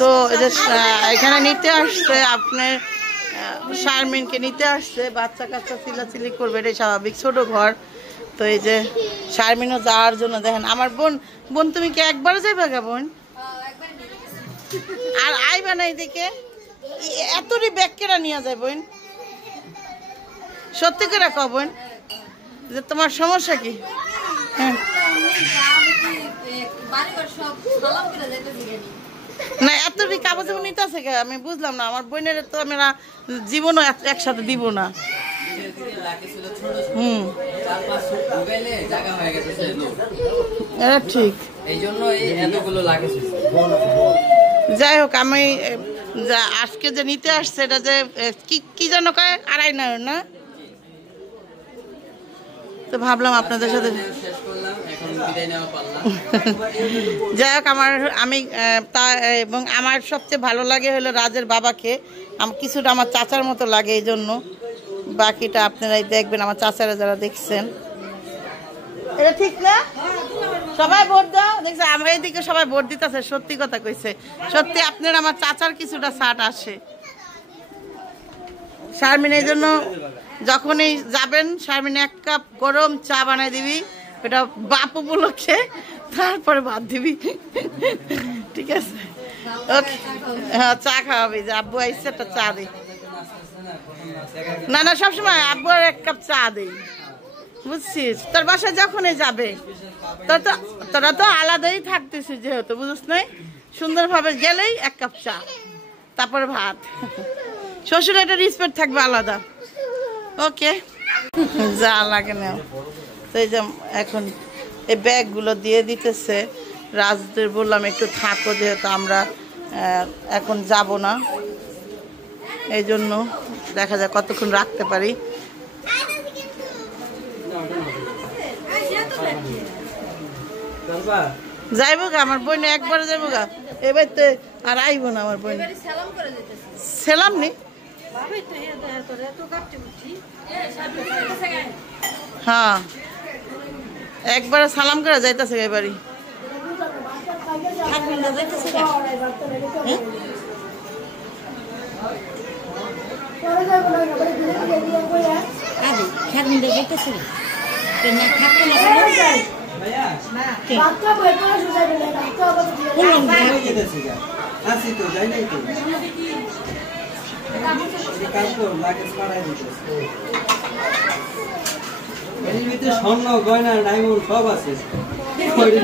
তো এখানে নিতে আসছে আপনার শারমিনকে নিতে আসছে, বাচ্চা কাচ্চা চিল্লাচিল্লি করবে, এটাই স্বাভাবিক, ছোট ঘর। তো এই যে শারমিনও যাওয়ার জন্য দেখেন আমার বোন তুমি কি একবারও যাইবা গা বোন? আর আইবা না এদিকে, এতটি ব্যাগ কেনা নিয়ে যায় বোন? সত্যি করে কও বোন যে তোমার সমস্যা কি? হ্যাঁ না এতটি কাগজ নিতে আছে কে আমি বুঝলাম না। আমার বোনের তো আমরা জীবনও একসাথে দিব না। এটা ঠিক। যাই হোক আমি আজকে যে নিতে আসছে এটা যে কি যেন কয় আড়াই না, তো ভাবলাম আপনাদের সাথে যাই হোক আমি তা এবং আমার সবচেয়ে ভালো লাগে হলো রাজের বাবাকে, কিছুটা আমার চাচার মতো লাগে, এই জন্য বাকিটা আপনারাই দেখবেন, আমার চাচারা যারা দেখছেন। এটা ঠিক না? সবাই ভোট দাও, দেখছে আমার এইদিকে সবাই ভোট দিতেছে, সত্যি কথা কইছে, সত্যি আপনার আমার চাচার কিছুটা ছাট আসে। শারমিন এই জন্য যখনই যাবেন শারমিন 1 কাপ গরম চা বানাই দিবি, এটা বাপ উপলক্ষে, তারপরে ভাত দিবি, ঠিক আছে? ওকে হ্যাঁ চা খাওয়াবি, যে আব্বু আইসে একটা চা দিই। না সবসময় আব্বু আর 1 কাপ চা দিই, বুঝছিস? তোর বাসায় যখনই যাবে তোরা তো আলাদাই থাকতেছিস যেহেতু, বুঝছিস না, সুন্দরভাবে গেলেই 1 কাপ চা, তারপরে ভাত। শ্বশুর একটা রিসপেক্ট থাকবে আলাদা। ওকে যা লাগে না। তো এই যে এখন এই ব্যাগগুলো দিয়ে দিতেছে, রাজদের বললাম একটু থাকো, যেহেতু আমরা এখন যাব না, এই জন্য দেখা যায় কতক্ষণ রাখতে পারি। যাইব গা আমার বোন, একবারে যাইব গা, এবার তো আর আইব না আমার বোন। সেলাম নি হ্যাঁ একবারে সালাম করে যাইতেছে এবারই। স্বর্ণ গয়না ডায়মন্ড সব আছে, চলে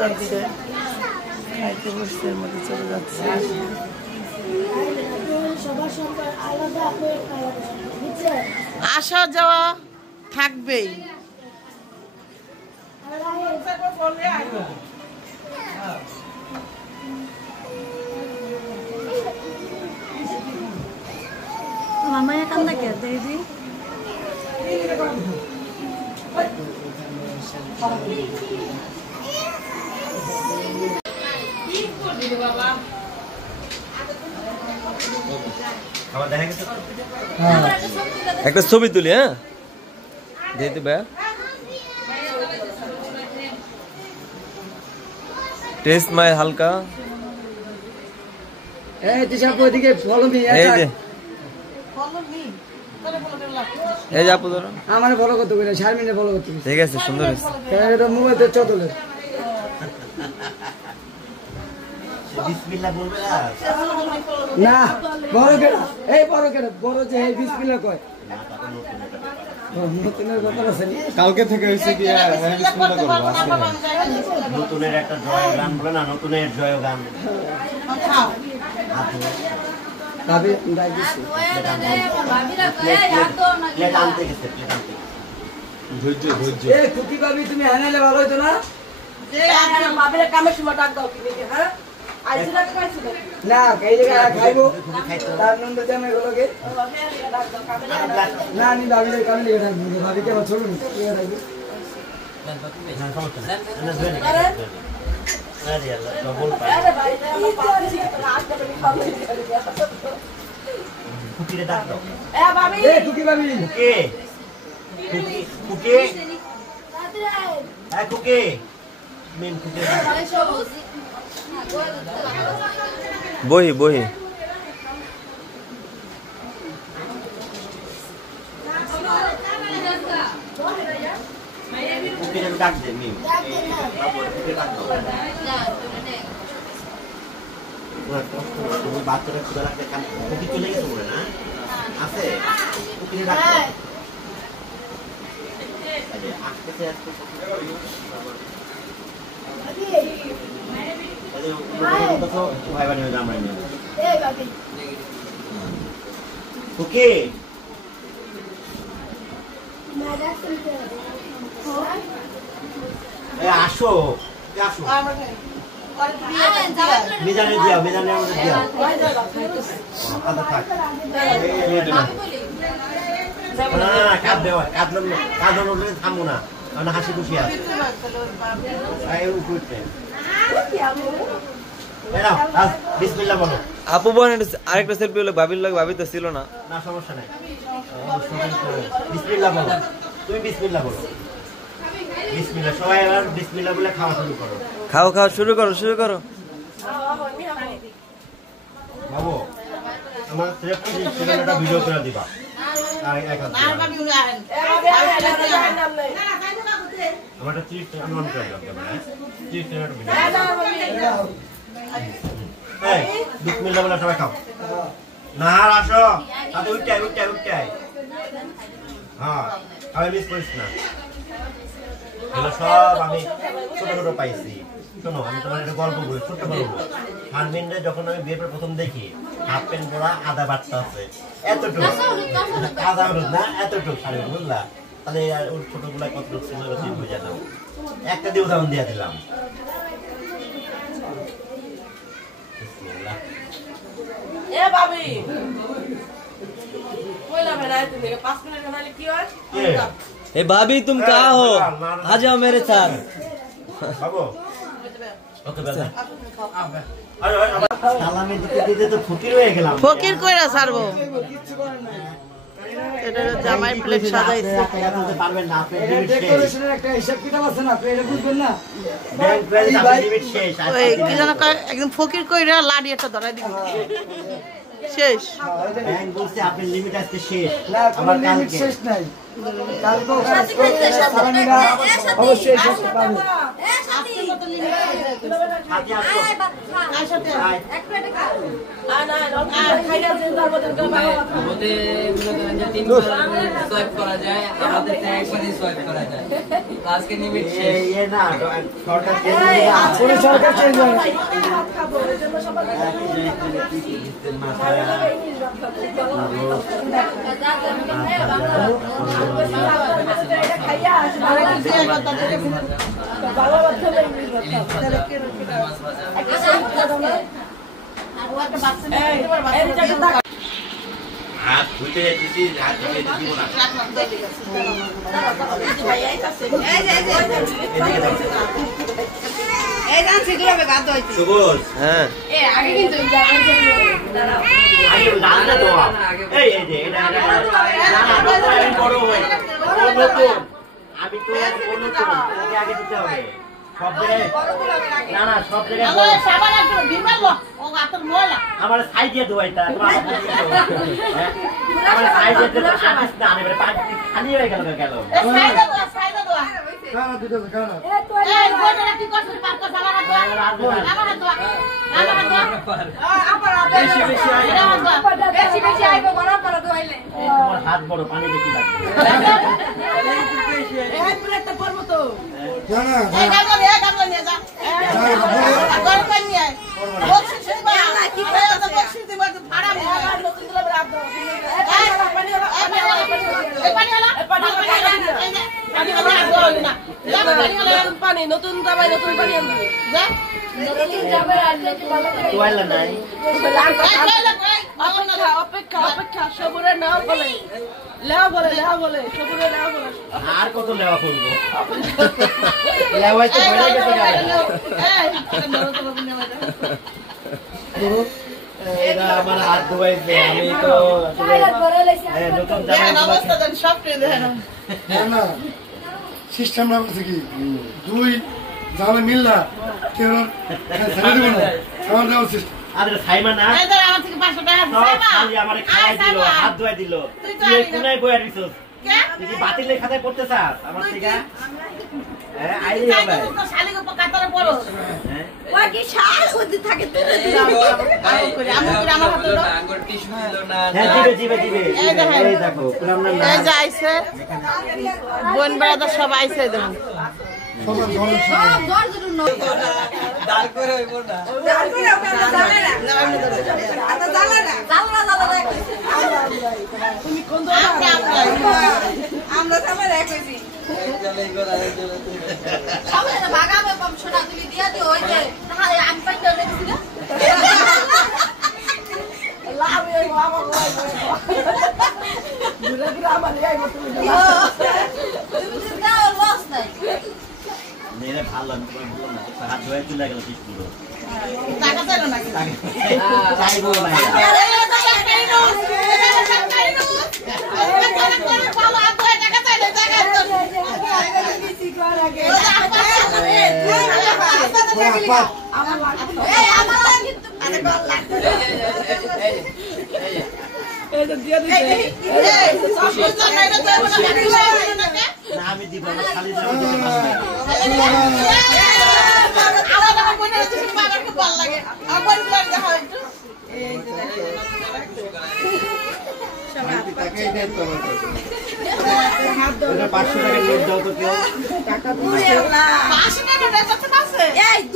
যাচ্ছে, চলে যাচ্ছে। আসা যাওয়া থাকবেই। মামায়া কান্দা কে দিদি একটা ছবি তুলি। হ্যাঁ দিদি ভাই টেস্ট মাই হালকা এই যে ফলো মি, এই যে এই যে আপু ধরো আমারে ফলো করতে কইরা শারমিনে ফলো করতে। ঠিক আছে সুন্দর হইছে, এটা মোবাইলে চলে বিসমিল্লাহ বলবে না বড় কেডা, এই বড় কেডা, বড় যে এই বিসমিল্লাহ কয় নতুনের কথা আছে কালকে থেকে হইছে কি বিসমিল্লাহ করব আজকে নতুনের একটা জয় গান বলে না, নতুনের জয় গান ভাবি ডাই দিছি প্লেট আনতে গেছে, প্লেট আনতে ধৈর্য এই কুকি ভাবি তুমি আনাইলে ভালো হইতো না, যে আমরা ভাবিরে কামের সময় ডাক দাও কি দেখে। হ্যাঁ আইছি না খাইছি না এই জায়গা খাইবো তার নন্দ জামে গুলোকে ডাক দাও কামের না নি ভাবিরে কামে লেগে থাকবো, ভাবি কে ছোট নি কে থাকবে না সমস্যা না আরে আল্লাহ কবুল পায়। আরে ভাই আমরা পাচ্ছি তো রাত করে খাবো কুকিরে ডাক দাও, এ ভাবি এ কুকি ভাবি কে কুকি কুকি এ কুকি মেন খুঁজে বহি বহি কুকির ডাক দে মিম কুকির ডাক দাও তুমি বাচ্চাটা খুলে রাখতে কান কুকি চলে গেছে বলে না আছে কুকির ডাক দাও আসতে আসতে ভাই বানি হয়ে আমরা নিয়ে কুকি আসো আসো মিজানে দিয়া মিজানে আমাদের দিয়া আদা থাক না কাট দেওয়া কাঁদলো থামো না আমরা হাসি খুশি আছে বিসমিল্লাহ বলো আপু বোন আরেকটা সেলফি হলো ভাবির লাগে ভাবি তো ছিল না না সমস্যা নাই বিসমিল্লাহ বলো তুমি বিসমিল্লাহ বলো বিসমিল্লাহ সবাই এবার বিসমিল্লাহ বলে খাওয়া শুরু করো খাও খাও শুরু করো বাবু আমার একটা ভিডিও করে দিবা আমার একটা চিট আমি অন করে দিলাম ক্যামেরা চিট একটা ভিডিও এই বিসমিল্লাহ বলে সবাই খাও না আসো তাতে উঠতে হ্যাঁ আমি মিস করিস না এগুলো সব আমি ছোট ছোট পাইছি শোনো আমি তোমার একটা গল্প বলি ছোট্ট গল্প হারমিনরে যখন আমি বিয়ের পর প্রথম দেখি হাফ প্যান্ট পরা আদা বাট্টা আছে এতটুকু আদা হলুদ না এতটুকু শাড়ি বুঝলা তাহলে ওর ছোটগুলা কতটুকু ছিল তুমি বুঝে দাও একটা দিয়ে উদাহরণ দিয়ে দিলাম এ বাবি কইলা বেড়াই তুমি 5 মিনিট খালি কি হয় ए भाभी तुम कहाँ हो आ जाओ मेरे साथ বাবু ওকে বাবা আরে সালামি দিতে দিতে তো ফকির হয়ে গেলাম ফকির কইরা ছাড়বো এটা জামাই প্লেট সাজাইছে পারবেন না আপনি একটা হিসাব কিতাব আছে না আপনি এটা বুঝবেন না ব্যাংক ব্যালেন্স আপনি লিমিট শেষ ওই কি জানো একদম ফকির কইরা লাড়ি একটা ধরাই দিবি শেষ ব্যাংক বলছে আপনি লিমিট আজকে শেষ না আমার লিমিট শেষ নাই কালকে সালামিরা অবশ্যই শেষ পাবে সাথে আসো এক প্লেটে খা আমাদের এগুলো করেন যে 3 সোয়াইপ করা যায় আমাদের একবারই সোয়াইপ করা যায় আজকে লিমিট শেষ এই না সরকার চেঞ্জ পুরো সরকার চেঞ্জ হয় হাত ধুতে দিছি হাত ধুতে দিব না এই গান শিখলে হবে বাদ হইছে সুবল হ্যাঁ এ আগে কিন্তু আগে লালটা দোয়া এই যে এটা আমি বড় হই নতুন আমি তো নতুন আগে আগে দিতে হবে সব জায়গায় না সব জায়গায় সাবান একটু বিমাল ও গাতর মোলা আমার সাইজে দোয়াইতা আমার সাইজে তো আদিস না আমি খালি হয়ে গেল সাইদা দোয়া কারা দুটো কারা এই গোটা কি করছিস পাপ কর সালা হাত দোয়া আমার হাত দোয়া বেশি আইব বড় বড় দোয়াইলে তোমার হাত বড় পানি বেশি লাগবে এই প্লেটটা পড়বো তো জানা এই গামলা নিয়ে যা গরম পানি নিয়ে আয় বকশিশ দিবা কি করে তো বকশিশ দিবা তো ভাড়া নতুন দিলে রাত দাও পানি হলো পানি নতুন দাবাই নতুন পানি আনবি যা তোয়াইলা নাই অপেক্ষা সবুরে নাও বলে লেও বলে সবুরে লেও বলে আর কত লেওয়া করবো লেওয়াই তো হয়ে গেছে এরা আমার হাত ধোয়াইছে আমি তো নতুন অবস্থা দেন সব দেখেন না সিস্টেম রাখছে কি দুই জানা মিল না কেউ ছেড়ে দিব না আমার দেওয়ার চেষ্টা আরে সাইমা না এই ধর আমার থেকে 500 টাকা সব সাইমা খালি আমারে খাওয়াই দিল হাত ধোয়া দিল তুই কোনায় বইয়া দিছস কে তুই কি বাতিলের খাতায় পড়তে চাস আমার থেকে হ্যাঁ আইলি হবে তো শালিকে কাতারে পড়ো হ্যাঁ ওই কি শাল হতে থাকে তুই আমার হাতে দাও আঙ্গুর টিস্যু দিল না হ্যাঁ দিবে এই দেখো পুরাম না এই যে আইছে বোন বেড়াটা সব আইছে দেখুন সবার জল সব দর জরুর নয় দাঁড় করে হইব না দাঁড় করে ওখানে জানে না আটা জানে না তুমি কোন দোকানে আমরা সবাই রাখছি চলে গোলা চলে সবাই না ভাগাবে কম শোনা তুমি দিয়া দিও ওই যে তাহলে আমি পাইতে রেখেছি না লাভ এই বাবা ঘুরে ঘুরে আমার এই তুমি দাও লস নাই মেরে ভালো আমি বলবো না হাত ধোয়া চলে গেল পিছপুরো টাকা চাইলো নাকি চাইবো না না আমি দিব না খালি দিতে এটা 500 টাকা নোট দাও তো কেউ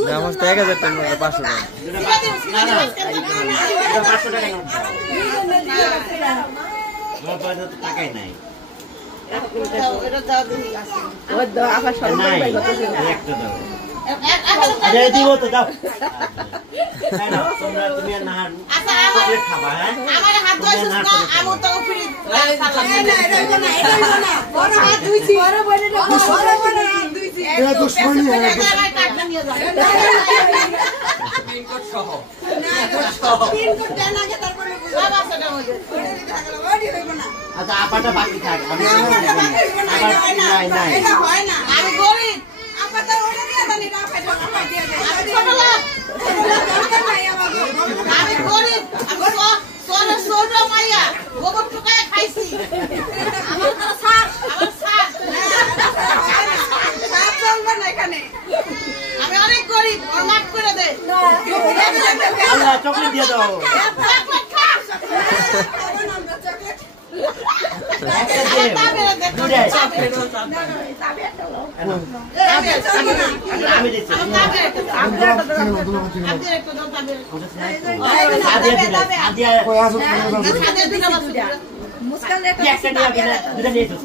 আমার তো 1000 টাকা 500 টাকা না না এটা 500 টাকা নোট দাও আমার পয়সা তো টাকাই নাই নাই একটা দাও আরে দিব তো দাও তাই না তোমরা তুমি আর না চকলেট খাবা হ্যাঁ আমার হাত ধোইছিস না আমি তো ফ্রি বড় হাত ধুইছি বড় বড় হাত ধুইছি এরা তো শোনি পিনকোড সহ পিনকোড দেন আগে তারপরে ওডি হইব না আচ্ছা আপাটা বাকি থাক আমি নাই নাই এটা হয় না আমি গরিব আমাদের ওটা দিয়ে দানি না খাইতো না দিয়ে দে আমি ছোট লোক নাই আমার আমি গরিব আমি সোনা সোনা মাইয়া গোবর টুকায় খাইছি আমার তো সাপ আমার সাপ সাপ চলবে না এখানে আমি অনেক গরিব ওর মাফ করে দে আল্লাহ চকলেট দিয়ে দাও চকলেট খা একটা দে দুইটা আমি দিচ্ছি আদিয়া কই আসো মুস্কান রে একটা নিয়ে দুইটা নিয়ে এসো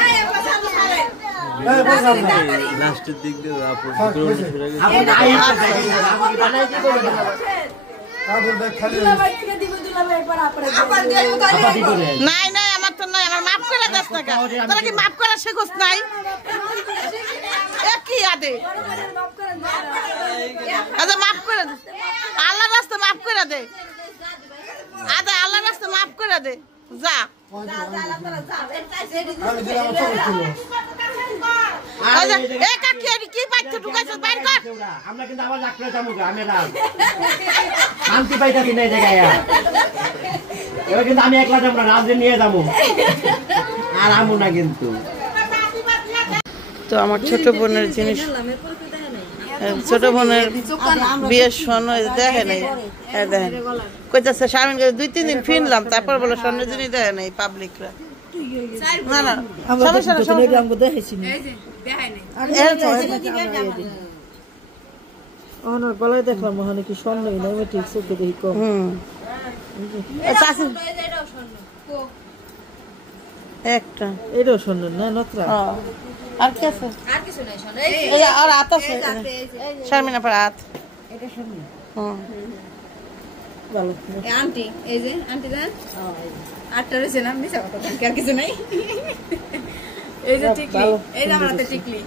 এই একটা সাপ খাবে এই বললাম না লাস্টের দিক দিয়ে আপু থাক হইছে আপনি নাই আপনি বানাই দিব তারপর দেখ খালি আবার দেব তাহলে আপা দিব রে নাই নাই আমার তো নাই আমার মাফ করে দাস না কেন তোরা কি মাফ করা শেখোস নাই কি আদে আচ্ছা মাফ করে দে আল্লাহ রাস্তা মাফ করে দে আদে আল্লাহ রাস্তা মাফ করে দে যা আমি দিলাম চকলেট ছিল এ কাকি এর কি পাইতে ঢুকাইছিস বাইর কর আমরা কিন্তু আবার রাখতে যাবো আমি না শান্তি পাইতাছি না এই জায়গায় এবার কিন্তু আমি একলা যাব না রাজে নিয়ে যাবো আর আমু না কিন্তু তো আমার ছোট বোনের জিনিস ছোট বোনের বিয়ের স্বর্ণ দেখে নাই দেখেন কইতাছে স্বামীন 2-3 দিন ফিরলাম তারপর বলে স্বর্ণের জিনিস দেখে নাই পাবলিকরা না না সমস্যা না গলায় দেখলাম ওখানে কি স্বর্ণই না আমি ঠিক চোখে দেখি কম একটা এটাও স্বর্ণ না নত্রা আর কি আছে আর কিছু নাই শোন এই আর হাত আছে শারমিনা পর হাত এটা স্বর্ণ ভালো এই আন্টি এই যে আন্টি জান আটটা রয়েছে না মিছা কথা কি আর কিছু নাই এই যে টিকলি এই যে আমার হাতে টিকলি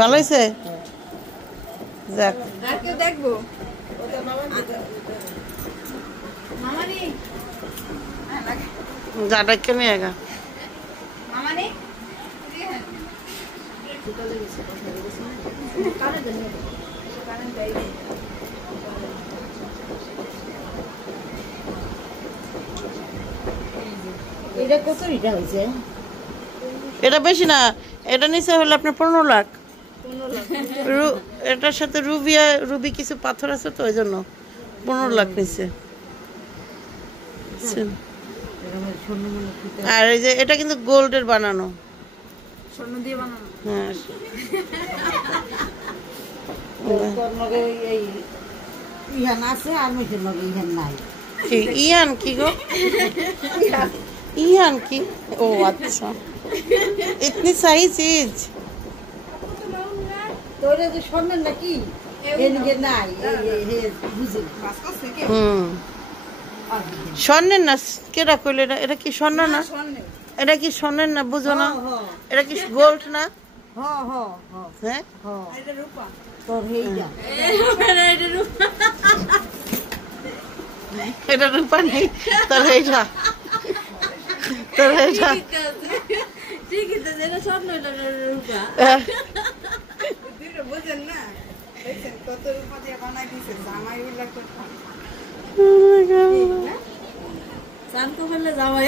ভালো হয়েছে যাক আর কেউ দেখবো মামানি যাটা কে নিয়ে গা মামানি এটা কত লিটার হয়েছে? এটা বেশি না, এটা নিচে হলো আপনার 15 লাখ। এটার সাথে রুবি কিছু পাথর আছে তো ওই জন্য 15 লাখ নিচে। আর এই যে এটা কিন্তু গোল্ডের বানানো, স্বর্ণ দিয়ে বানানো। হ্যাঁ ইহান আছে আর মেয়েদের লগে ইহান নাই। কি ইয়ান কি গো? ইয়ান কি? ও আচ্ছা, ইতনি সাহি চিজ। তোরে যে স্বর্ণের নাকি এদিকে নাই, বুঝি স্বর্ণের না, কেটা কইলে এটা? এটা কি স্বর্ণ না? এটা কি স্বর্ণের না? বুঝো না? এটা কি গোল্ড না? হ্যাঁ তোর হেইটা এটা রূপা নেই, তোর এইটা, তোর এইটা। ঠিকই তো, যেটা স্বর্ণ এটা রূপা। বুঝেন না, দেখছেন কত রূপা দিয়ে বানাই দিছে, জামাই উল্লা করতে। চান তো বললে জামাই